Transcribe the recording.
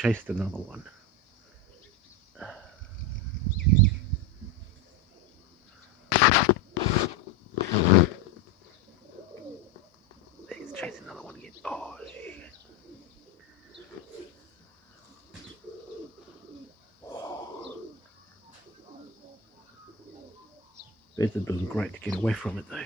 chased another one. He's chasing another one again. Oh shit. Birds are doing great to get away from it though.